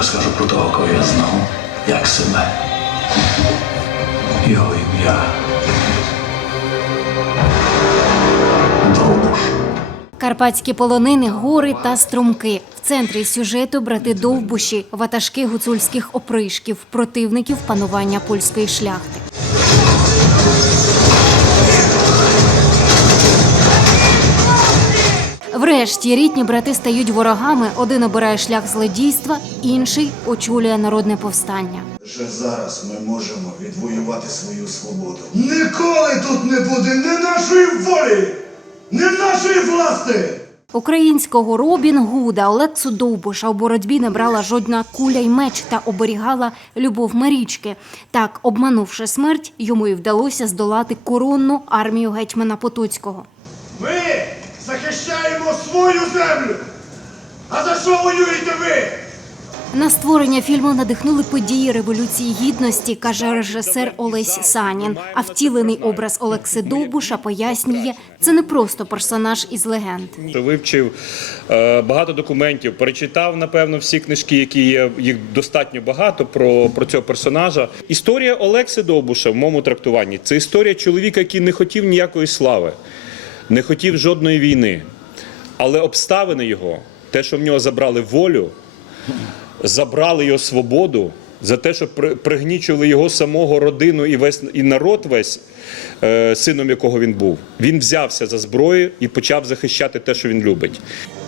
розкажу про того, кого я знав, як себе. Його ім'я. Довбуш. Карпатські полонини, гори та струмки. В центрі сюжету брати Довбуші, ватажки гуцульських опришків, противників панування польської шляхти. Врешті рідні брати стають ворогами. Один обирає шлях злодійства, інший очолює народне повстання. Лише зараз ми можемо відвоювати свою свободу. Ніколи тут не буде ні нашої волі, ні нашої власти. Українського Робін Гуда Олексу Довбуша у боротьбі не брала жодна куля й меч та оберігала любов Марічки. Так, обманувши смерть, йому й вдалося здолати коронну армію гетьмана Потоцького. Ми захищаємо свою землю. А за що воюєте ви? На створення фільму надихнули події Революції Гідності, каже режисер Олесь Санін. А втілений образ Олекси Довбуша пояснює, це не просто персонаж із легенд. Вивчив е, багато документів, перечитав, напевно, всі книжки, які є, їх достатньо багато про, про цього персонажа. Історія Олекси Довбуша в моєму трактуванні це історія чоловіка, який не хотів ніякої слави, не хотів жодної війни. Але обставини його, те, що в нього забрали волю, забрали його свободу. За те, що при- пригнічували його самого родину і весь і народ весь, е, сином якого він був, він взявся за зброю і почав захищати те, що він любить.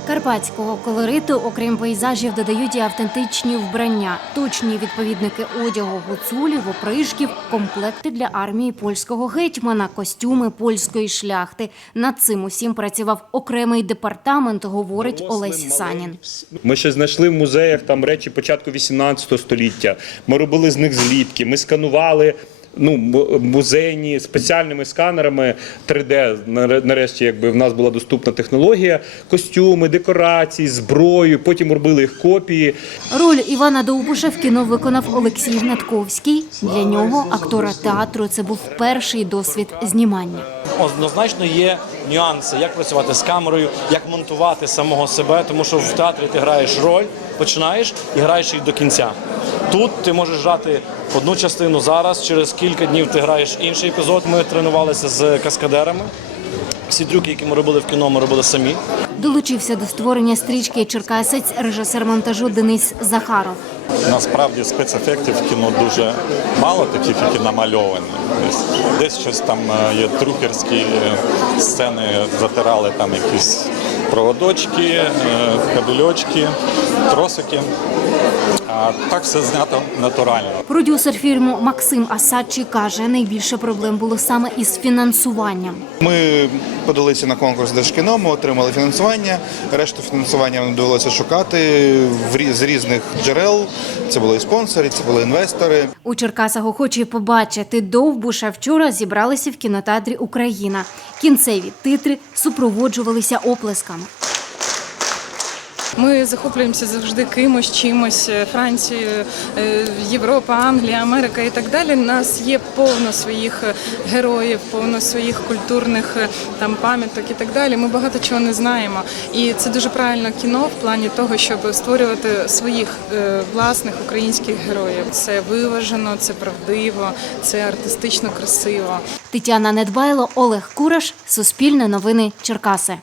Карпатського колориту, окрім пейзажів, додають і автентичні вбрання, точні відповідники одягу гуцулів, опришків, комплекти для армії польського гетьмана, костюми польської шляхти. Над цим усім працював окремий департамент, говорить Олесь Санін. Ми ще знайшли в музеях там речі початку 18 століття. Ми робили з них зліпки, ми сканували. Ну, музейні спеціальними сканерами 3D, наре- нарешті, якби в нас була доступна технологія, костюми, декорації, зброю. Потім робили їх копії. Роль Івана Довбуша в кіно виконав Олексій Гнатковський. Для нього, актора театру, це був перший досвід знімання. Однозначно є нюанси, як працювати з камерою, як монтувати самого себе, тому що в театрі ти граєш роль, починаєш і граєш її до кінця. Тут ти можеш грати одну частину зараз, через кілька днів ти граєш інший епізод. Ми тренувалися з каскадерами. Всі трюки, які ми робили в кіно, ми робили самі. Долучився до створення стрічки Черкасець режисер монтажу Денис Захаров. Насправді спецефектів в кіно дуже мало, таких, які намальовані. Десь, десь щось там е, є трухерські е, сцени, затирали там якісь проводочки, е, кабельочки, тросики. А так все знято натурально. Продюсер фільму Максим Асадчий каже, найбільше проблем було саме із фінансуванням. Ми подалися на конкурс Держкіно, ми отримали фінансування. Решту фінансування нам довелося шукати з різних джерел. Це були і спонсори, це були інвестори. У Черкасах охочі побачити Довбуша вчора зібралися в кінотеатрі Україна. Кінцеві титри супроводжувалися оплесками. Ми захоплюємося завжди кимось, чимось е, Францією, е, Європа, Англія, Америка і так далі. Нас є повно своїх е, героїв, повно своїх культурних там пам'яток і так далі. Ми багато чого не знаємо. І це дуже правильно кіно в плані того, щоб створювати своїх власних українських героїв. Це виважено, це правдиво, це артистично красиво. Тетяна Недбайло, Олег Кураш, Суспільне новини Черкаси.